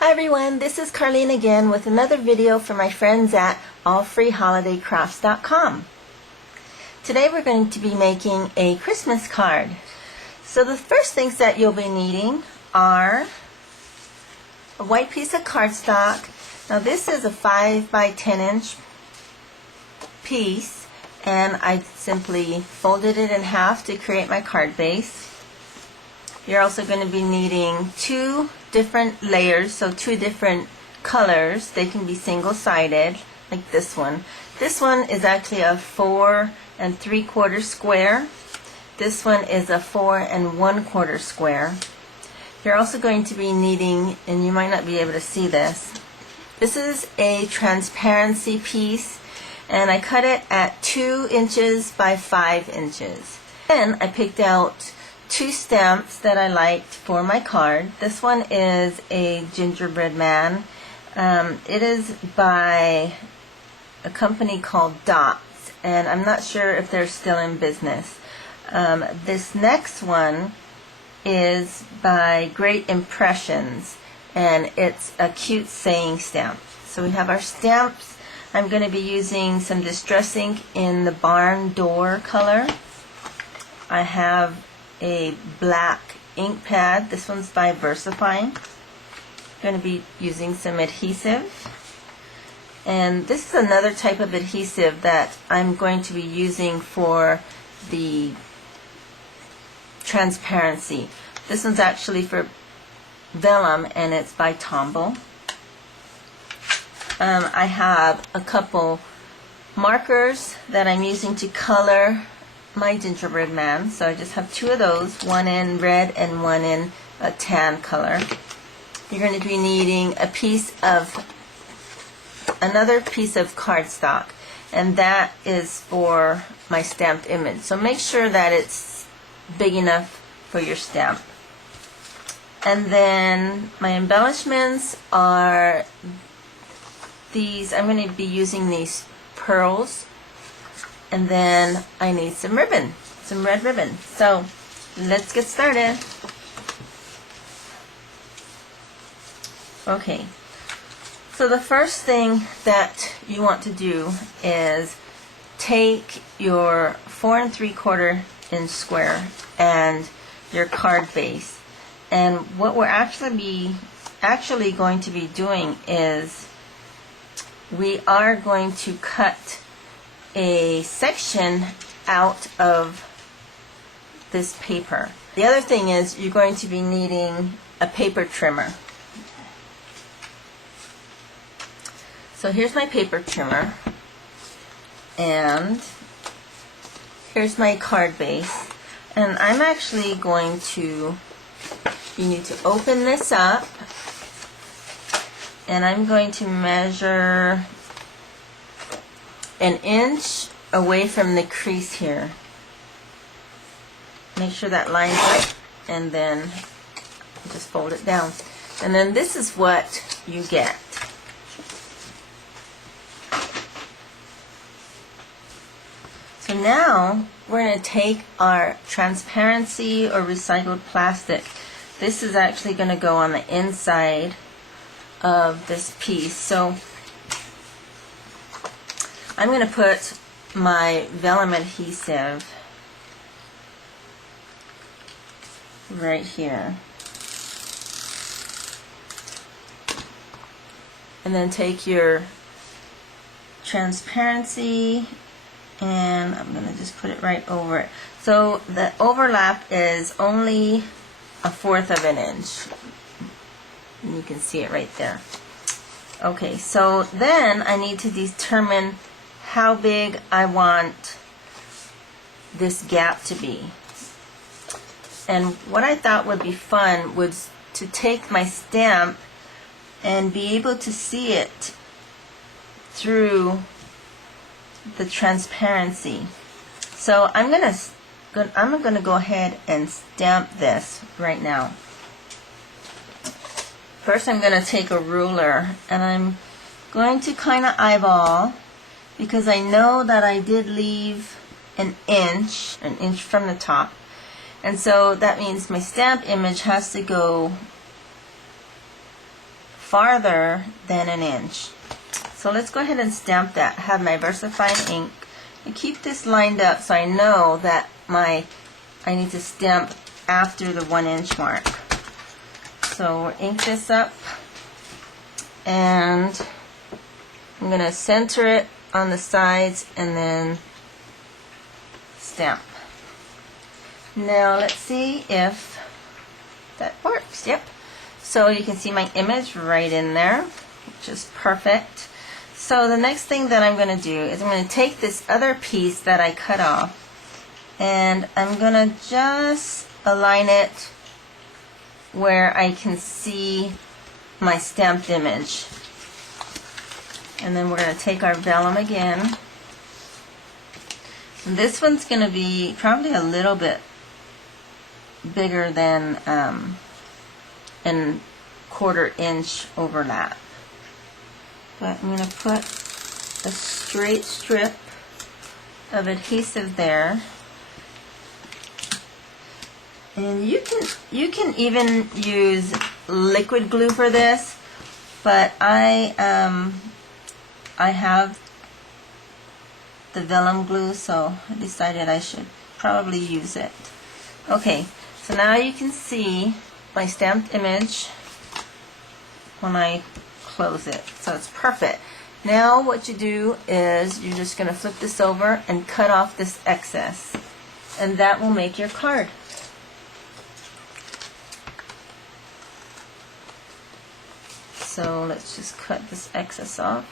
Hi everyone, this is Carlene again with another video for my friends at allfreeholidaycrafts.com. Today we're going to be making a Christmas card. So the first things that you'll be needing are a white piece of cardstock. Now this is a 5 by 10 inch piece, and I simply folded it in half to create my card base. You're also going to be needing two different layers, so two different colors. They can be single-sided, like this one. This one is actually a 4 3/4 square. This one is a 4 1/4 square. You're also going to be needing, and you might not be able to see this, this is a transparency piece, and I cut it at 2 inches by 5 inches. Then I picked out two stamps that I liked for my card. This one is a gingerbread man. It is by a company called Dots, and I'm not sure if they're still in business. This next one is by Great Impressions, and it's a cute saying stamp. So we have our stamps. I'm going to be using some Distress ink in the barn door color. I have a black ink pad. This one's by Versafine. I'm going to be using some adhesive, and this is another type of adhesive that I'm going to be using for the transparency. This one's actually for vellum, and it's by Tombow. I have a couple markers that I'm using to color my gingerbread man, so I just have two of those, one in red and one in a tan color. You're going to be needing another piece of cardstock, and that is for my stamped image. So make sure that it's big enough for your stamp. And then my embellishments are these. I'm going to be using these pearls. And then I need some ribbon, some red ribbon. So let's get started. Okay, so the first thing that you want to do is take your 4 3/4 inch square and your card base. And what we're actually going to be doing is we are going to cut a section out of this paper. The other thing is you're going to be needing a paper trimmer. So here's my paper trimmer, and here's my card base, and I'm actually going to, you need to open this up, and I'm going to measure an inch away from the crease here. Make sure that lines up, and then just fold it down. And then this is what you get. So now we're going to take our transparency or recycled plastic. This is actually going to go on the inside of this piece. So I'm going to put my vellum adhesive right here, and then take your transparency, and I'm going to just put it right over it. So the overlap is only 1/4 of an inch, and you can see it right there. Okay, so then I need to determine how big I want this gap to be. And what I thought would be fun was to take my stamp and be able to see it through the transparency. So I'm gonna go ahead and stamp this right now. First I'm going to take a ruler, and I'm going to kind of eyeball, because I know that I did leave an inch from the top, and so that means my stamp image has to go farther than an inch. So let's go ahead and stamp that. I have my VersaFine ink. And keep this lined up so I know that I need to stamp after the 1 inch mark. So we'll ink this up, and I'm going to center it on the sides and then stamp. Now let's see if that works. Yep. So you can see my image right in there, which is perfect. So the next thing that I'm going to do is I'm going to take this other piece that I cut off, and I'm going to just align it where I can see my stamped image. And then we're going to take our vellum again. And this one's going to be probably a little bit bigger than an 1/4 inch overlap. But I'm going to put a straight strip of adhesive there. And you can even use liquid glue for this, but I have the vellum glue, so I decided I should probably use it. Okay, so now you can see my stamped image when I close it, so it's perfect. Now what you do is you're just going to flip this over and cut off this excess, and that will make your card. So let's just cut this excess off.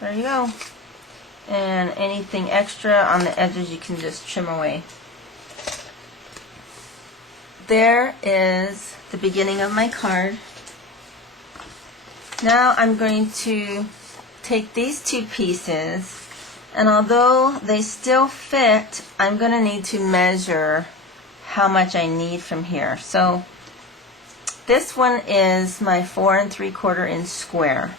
There you go. And anything extra on the edges you can just trim away. There is the beginning of my card. Now I'm going to take these 2 pieces, and although they still fit, I'm going to need to measure how much I need from here. So this one is my 4 3/4 inch square,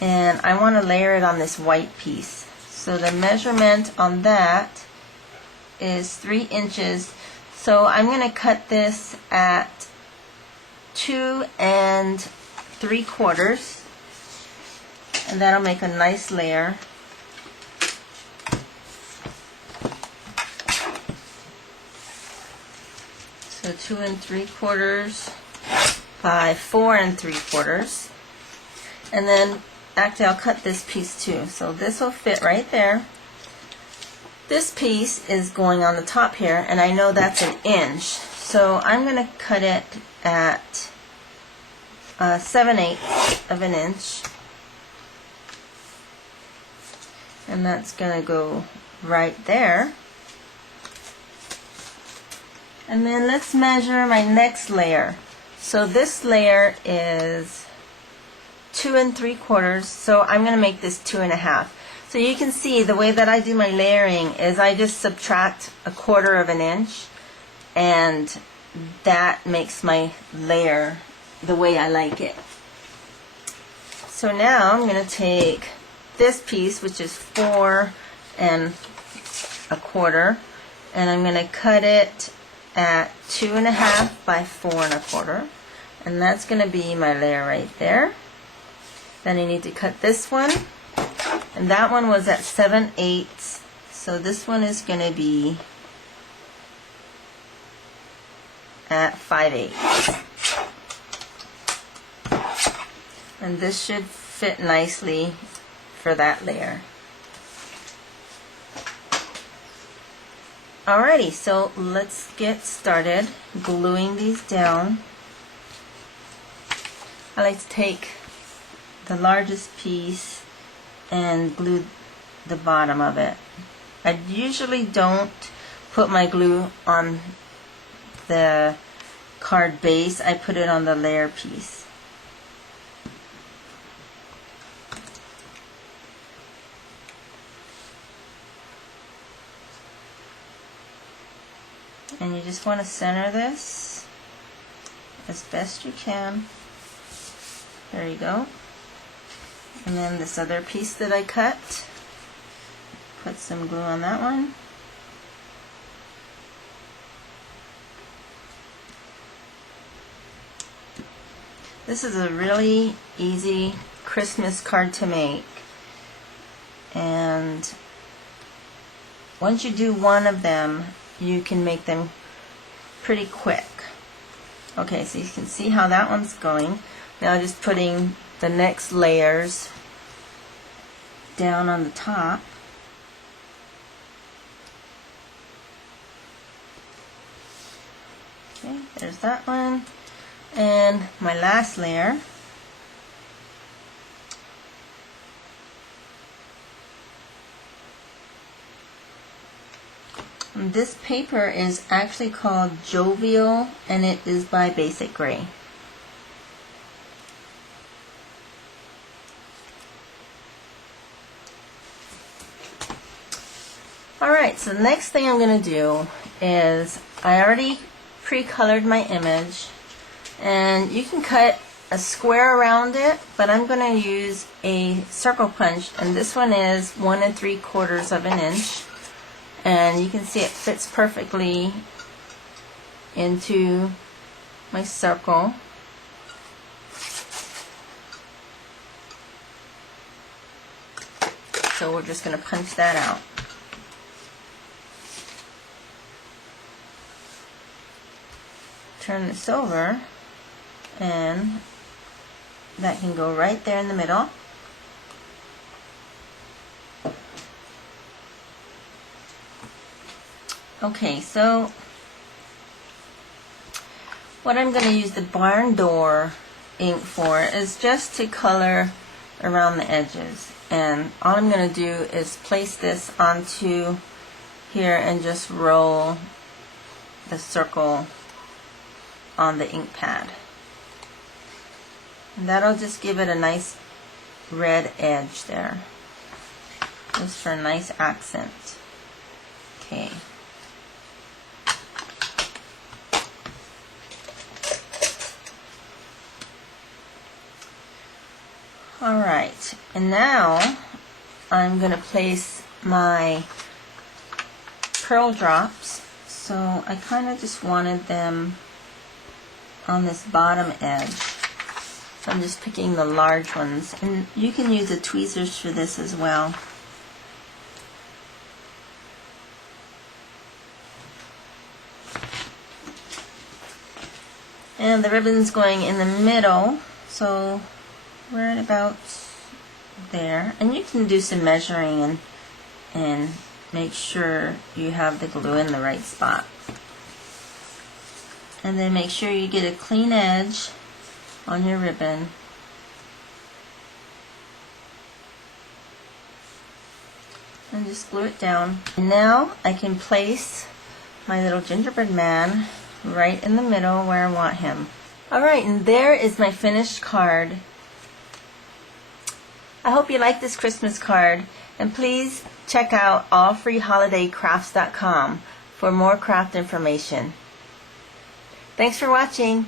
and I want to layer it on this white piece. So the measurement on that is 3 inches. So I'm going to cut this at 2 3/4, and that'll make a nice layer. So 2 3/4 by 4 3/4, and then actually I'll cut this piece too, so this will fit right there. This piece is going on the top here, and I know that's an inch, so I'm going to cut it at 7/8 of an inch, and that's going to go right there. And then let's measure my next layer. So this layer is 2 3/4, so I'm going to make this 2 1/2. So you can see the way that I do my layering is I just subtract 1/4 of an inch, and that makes my layer the way I like it. So now I'm going to take this piece, which is 4 1/4, and I'm going to cut it at 2 1/2 by 4 1/4, and that's going to be my layer right there. Then I need to cut this one, and that one was at 7/8, so this one is going to be at 5/8, and this should fit nicely for that layer. Alrighty, so let's get started gluing these down. I like to take the largest piece and glue the bottom of it. I usually don't put my glue on the card base, I put it on the layer piece. And you just want to center this as best you can. There you go. And then this other piece that I cut, put some glue on that one. This is a really easy Christmas card to make. And once you do one of them, you can make them pretty quick. Okay, so you can see how that one's going. Now just putting the next layers down on the top. Okay, there's that one. And my last layer. And this paper is actually called Jovial, and it is by Basic Gray. Alright, so the next thing I'm going to do is, I already pre-colored my image, and you can cut a square around it, but I'm going to use a circle punch, and this one is 1 3/4 of an inch, and you can see it fits perfectly into my circle. So we're just going to punch that out. Turn this over, and that can go right there in the middle. Okay, so what I'm going to use the barn door ink for is just to color around the edges, and all I'm going to do is place this onto here and just roll the circle on the ink pad. And that'll just give it a nice red edge there, just for a nice accent. Okay. Alright, and now I'm going to place my pearl drops. So I kind of just wanted them on this bottom edge. So I'm just picking the large ones, and you can use the tweezers for this as well. And the ribbon's going in the middle, so we're at about there. And you can do some measuring and make sure you have the glue in the right spot. And then make sure you get a clean edge on your ribbon. And just glue it down. And now I can place my little gingerbread man right in the middle where I want him. Alright, and there is my finished card. I hope you like this Christmas card, and please check out allfreeholidaycrafts.com for more craft information. Thanks for watching.